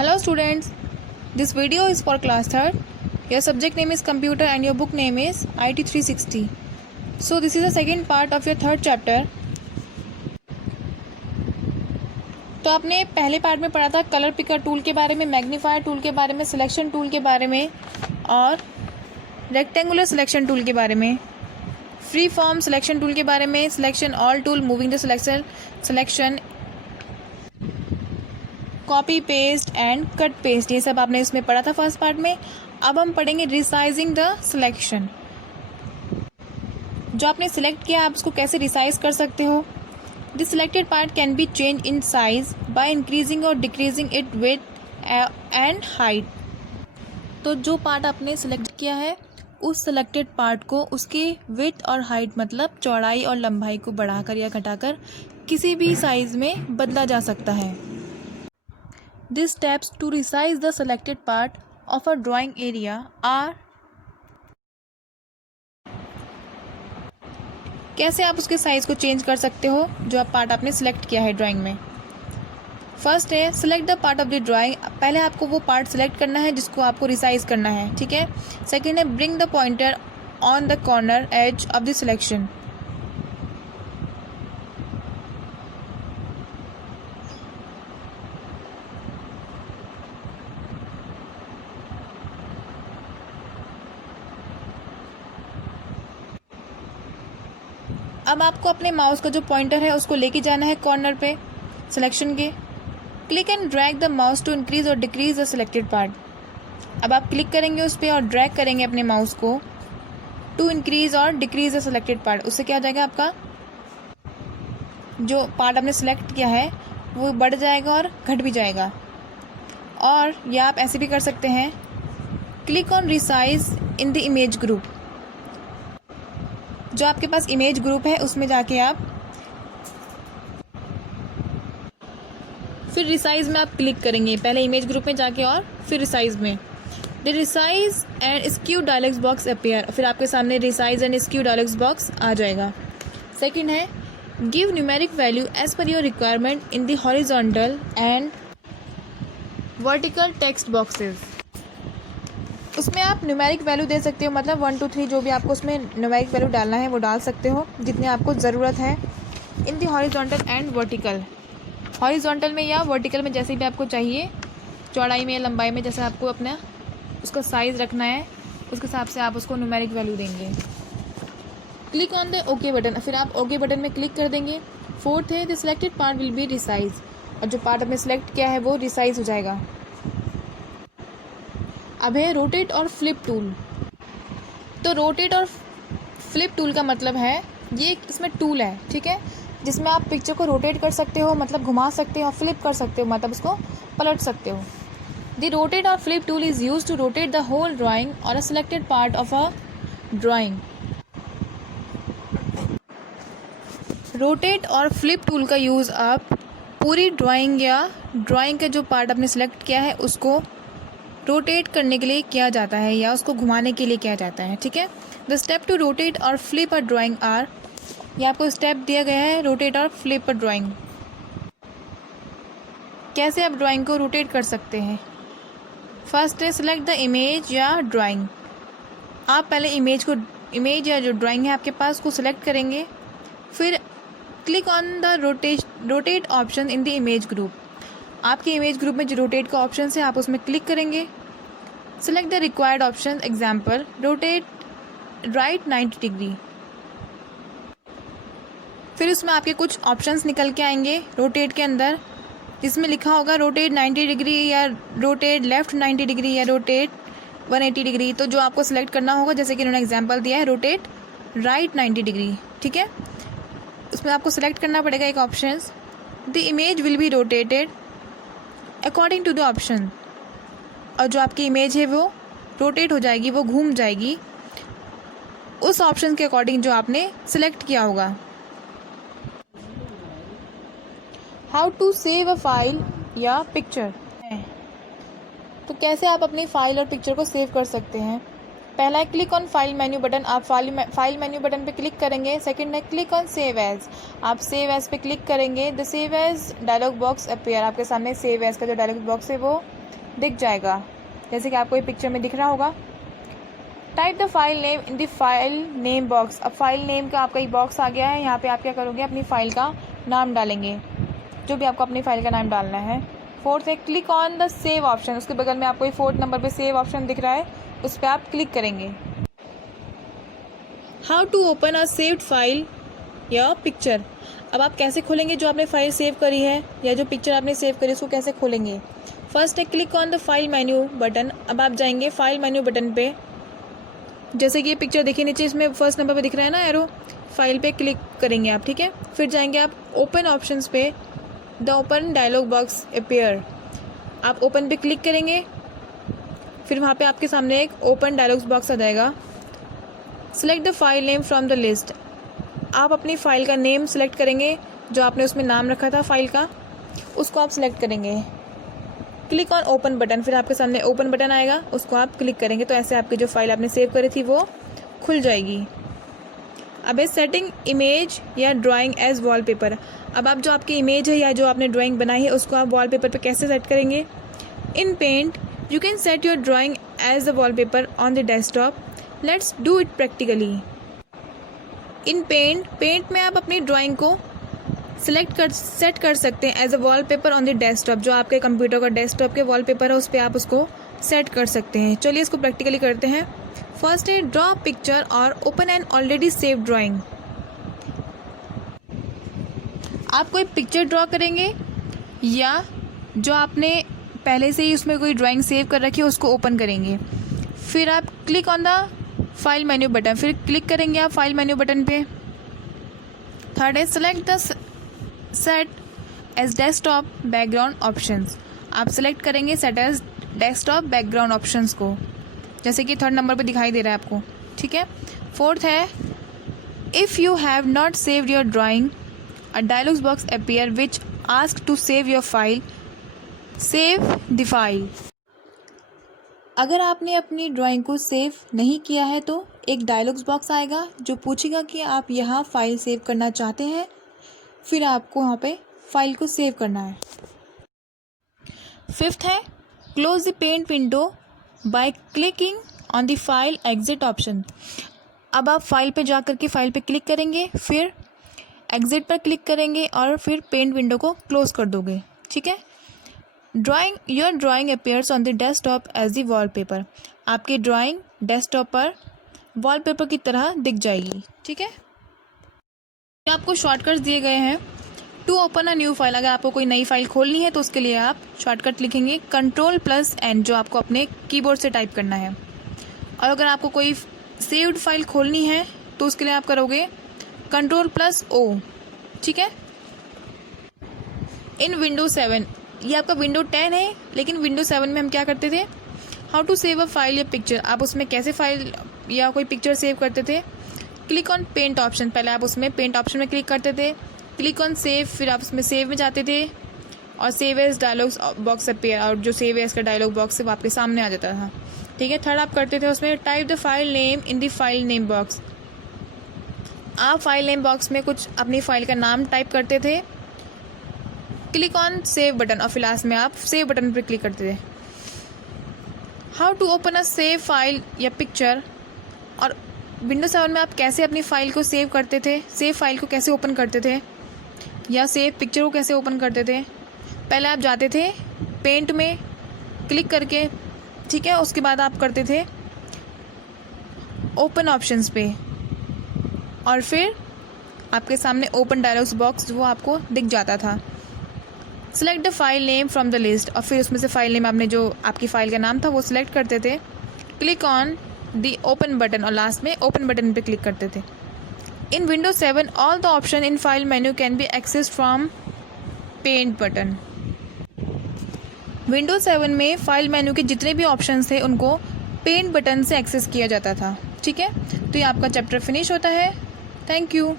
Hello students, this video is for class 3rd. Your subject name is computer and your book name is IT 360. So this is the second part of your third chapter. तो आपने पहले part में पढ़ा था colour picker tool के बारे में, magnifier tool के बारे में, सिलेक्शन टूल के बारे में और रेक्टेंगुलर सिलेक्शन टूल के बारे में, फ्री फॉर्म सिलेक्शन टूल के बारे में, selection all tool, moving the selection, copy paste and cut paste, ये सब आपने इसमें पढ़ा था फर्स्ट पार्ट में. अब हम पढ़ेंगे रिसाइजिंग द सिलेक्शन. जो आपने सिलेक्ट किया आप उसको कैसे रिसाइज कर सकते हो. The selected part can be change in size by increasing or decreasing it width and height. तो जो पार्ट आपने सिलेक्ट किया है उस सिलेक्टेड पार्ट को उसके विड्थ और हाइट मतलब चौड़ाई और लंबाई को बढ़ाकर या घटाकर किसी भी साइज में बदला जा सकता है. These steps to resize the selected part of a drawing area are कैसे आप उसके साइज को चेंज कर सकते हो जो आप पार्ट आपने सिलेक्ट किया है ड्राइंग में. फर्स्ट है select the part of the drawing. पहले आपको वो पार्ट सिलेक्ट करना है जिसको आपको रिसाइज करना है, ठीक है. सेकेंड है bring the pointer on the corner edge of the selection. अब आपको अपने माउस का जो पॉइंटर है उसको लेके जाना है कॉर्नर पे सिलेक्शन के. Click and drag the mouse to increase और डिक्रीज द सिलेक्टेड पार्ट. अब आप क्लिक करेंगे उस पर और ड्रैग करेंगे अपने माउस को टू इंक्रीज और डिक्रीज द सिलेक्टेड पार्ट. उससे क्या हो जाएगा, आपका जो पार्ट आपने सिलेक्ट किया है वो बढ़ जाएगा और घट भी जाएगा. और या आप ऐसे भी कर सकते हैं, click on resize in the image group. जो आपके पास इमेज ग्रुप है उसमें जाके आप फिर रिसाइज में आप क्लिक करेंगे. पहले इमेज ग्रुप में जाके और फिर रिसाइज में. The resize and skew dialogs box appear. फिर आपके सामने resize and skew dialogs box आ जाएगा. सेकंड है give numeric value as per your requirement in the horizontal and vertical text boxes. उसमें आप न्यूमेरिक वैल्यू दे सकते हो, मतलब 1 2 3 जो भी आपको उसमें न्यूमेरिक वैल्यू डालना है वो डाल सकते हो जितनी आपको ज़रूरत है. In the horizontal and vertical. Horizontal में या वर्टिकल में जैसे भी आपको चाहिए, चौड़ाई में या लंबाई में, जैसे आपको अपना उसका साइज़ रखना है उसके हिसाब से आप उसको न्यूमेरिक वैल्यू देंगे. Click on the okay button. फिर आप ओके बटन में क्लिक कर देंगे. फोर्थ है the selected part will be resize. और जो पार्ट आपने सेलेक्ट किया है वो रिसाइज हो जाएगा. अब है रोटेट और फ्लिप टूल. तो रोटेट और फ्लिप टूल का मतलब है ये इसमें टूल है, ठीक है, जिसमें आप पिक्चर को रोटेट कर सकते हो मतलब घुमा सकते हो, और फ्लिप कर सकते हो मतलब उसको पलट सकते हो. The rotate or flip tool is use to rotate the whole drawing or a selected part of a drawing. Rotate or flip tool का यूज़ आप पूरी ड्राइंग या ड्राइंग का जो पार्ट आपने सेलेक्ट किया है उसको रोटेट करने के लिए किया जाता है या उसको घुमाने के लिए किया जाता है, ठीक है. The step to rotate or flip a drawing are. ये आपको स्टेप दिया गया है rotate or flip a drawing. कैसे आप ड्राइंग को रोटेट कर सकते हैं. फर्स्ट है सिलेक्ट द इमेज या ड्राइंग. आप पहले इमेज या जो ड्राइंग है आपके पास को सिलेक्ट करेंगे. फिर click on the rotate option in the image group. आपके इमेज ग्रुप में जो रोटेट का ऑप्शन है आप उसमें क्लिक करेंगे. Select the required option, example rotate right 90 degree. फिर उसमें आपके कुछ ऑप्शंस निकल के आएंगे रोटेट के अंदर, जिसमें लिखा होगा रोटेट 90 डिग्री या रोटेट लेफ्ट 90 डिग्री या रोटेट 180 डिग्री. तो जो आपको सिलेक्ट करना होगा, जैसे कि उन्होंने एग्जाम्पल दिया है रोटेट राइट 90 डिग्री, ठीक है, उसमें आपको सिलेक्ट करना पड़ेगा एक option. The image will be rotated according to the option. और जो आपकी इमेज है वो रोटेट हो जाएगी, वो घूम जाएगी उस ऑप्शन के अकॉर्डिंग जो आपने सिलेक्ट किया होगा. How to save a file या पिक्चर. तो कैसे आप अपनी फाइल और पिक्चर को सेव कर सकते हैं. पहला है click on file menu button. आप फाइल मेन्यू बटन पे क्लिक करेंगे. सेकंड है क्लिक ऑन सेव एज. आप सेव एज पे क्लिक करेंगे. The save as dialog box appear. आपके सामने सेव एज का जो डायलॉग बॉक्स है वो दिख जाएगा, जैसे कि आपको ये पिक्चर में दिख रहा होगा। Type the file name in the file name box. अब फाइल नेम का आपका एक बॉक्स आ गया है, यहाँ पे आप क्या करोगे, अपनी फ़ाइल का नाम डालेंगे, जो भी आपको अपनी फ़ाइल का नाम डालना है। फोर्थ है click on the save option. उसके बगल में आपको 4th नंबर पे सेव ऑप्शन दिख रहा है, उस पर आप क्लिक करेंगे। How to open a saved file या पिक्चर। अब आप कैसे खोलेंगे जो आपने फाइल सेव करी है या जो पिक्चर आपने सेव करी उसको कैसे खोलेंगे। फर्स्ट है click on the file menu button. अब आप जाएंगे फाइल मेन्यू बटन पे, जैसे कि ये पिक्चर देखिए नीचे इसमें 1st नंबर पे दिख रहा है ना एरो, फाइल पे क्लिक करेंगे आप, ठीक है। फिर जाएंगे आप ओपन ऑप्शंस पे, the open dialog box appear, आप ओपन पे क्लिक करेंगे। फिर वहाँ पे आपके सामने एक ओपन डायलॉग बॉक्स आ जाएगा। Select the file name from the list. आप अपनी फ़ाइल का नेम सेलेक्ट करेंगे, जो आपने उसमें नाम रखा था फाइल का, उसको आप सेलेक्ट करेंगे। क्लिक ऑन ओपन बटन, फिर आपके सामने ओपन बटन आएगा, उसको आप क्लिक करेंगे तो ऐसे आपकी जो फाइल आपने सेव करी थी वो खुल जाएगी। अब सेटिंग इमेज या ड्राइंग एज वॉलपेपर। अब आप जो आपकी इमेज है या जो आपने ड्राइंग बनाई है उसको आप वॉलपेपर पे कैसे सेट करेंगे। In Paint you can set your drawing as a wallpaper on the desktop. Let's do it practically. In Paint में आप अपनी ड्राइंग को सेट कर सकते हैं as a wallpaper on the desktop. जो आपके कंप्यूटर का डेस्कटॉप के वॉलपेपर है उस पर आप उसको सेट कर सकते हैं। चलिए इसको प्रैक्टिकली करते हैं। फर्स्ट है ड्रॉ पिक्चर और open an already save drawing. आप कोई पिक्चर ड्रॉ करेंगे या जो आपने पहले से ही उसमें कोई ड्राइंग सेव कर रखी है उसको ओपन करेंगे। फिर आप click on the file menu button, फिर क्लिक करेंगे आप फाइल मेन्यू बटन पे। थर्ड है select the set as desktop background options. आप सेलेक्ट करेंगे set as desktop background options को, जैसे कि 3rd नंबर पे दिखाई दे रहा है आपको, ठीक है। फोर्थ है if you have not saved your drawing a dialog box appear which ask to save your file, save the file. अगर आपने अपनी ड्राइंग को सेव नहीं किया है तो एक डायलॉग्स बॉक्स आएगा जो पूछेगा कि आप यहाँ फाइल सेव करना चाहते हैं, फिर आपको वहाँ पे फाइल को सेव करना है। 5th है close the paint window by clicking on the file exit option. अब आप फाइल पे जा कर के फाइल पे क्लिक करेंगे, फिर एग्जिट पर क्लिक करेंगे और फिर पेंट विंडो को क्लोज कर दोगे, ठीक है। Your drawing appears on the desktop as the wallpaper. आपकी ड्राइंग डेस्कटॉप पर वॉलपेपर की तरह दिख जाएगी, ठीक है। आपको शॉर्टकट्स दिए गए हैं to open a new file. अगर आपको कोई नई फाइल खोलनी है तो उसके लिए आप शॉर्टकट लिखेंगे Ctrl+N, जो आपको अपने कीबोर्ड से टाइप करना है। और अगर आपको कोई सेव्ड फाइल खोलनी है तो उसके लिए आप करोगे Ctrl+O, ठीक है। इन Windows 7, ये आपका Windows 10 है, लेकिन Windows 7 में हम क्या करते थे, how to save a file या पिक्चर। आप उसमें कैसे फाइल या कोई पिक्चर सेव करते थे। क्लिक ऑन पेंट ऑप्शन, पहले आप उसमें पेंट ऑप्शन में क्लिक करते थे। क्लिक ऑन सेव, फिर आप उसमें सेव में जाते थे और save as dialog box appear, और जो सेव एज का डायलॉग बॉक्स है वो आपके सामने आ जाता था, ठीक है। थर्ड आप करते थे उसमें type the file name in the file name box. आप फाइल नेम बॉक्स में कुछ अपनी फाइल का नाम टाइप करते थे। क्लिक ऑन सेव बटन और फिर लास्ट में आप सेव बटन पर क्लिक करते थे। How to open a save file या पिक्चर। और Windows 7 में आप कैसे अपनी फ़ाइल को सेव करते थे, सेव फाइल को कैसे ओपन करते थे या सेव पिक्चर को कैसे ओपन करते थे। पहले आप जाते थे पेंट में क्लिक करके, ठीक है। उसके बाद आप करते थे ओपन ऑप्शंस पे और फिर आपके सामने ओपन डायलॉग्स बॉक्स वो आपको दिख जाता था। Select the file name from the list, और फिर उसमें से फाइल नेम आपने जो आपकी फ़ाइल का नाम था वो सिलेक्ट करते थे। Click on the open button और लास्ट में ओपन बटन पे क्लिक करते थे। In Windows 7 all the option in file menu can be access from paint button. Windows 7 में फाइल मेन्यू के जितने भी ऑप्शन थे उनको पेंट बटन से एक्सेस किया जाता था, ठीक है। तो ये आपका चैप्टर फिनिश होता है। Thank you.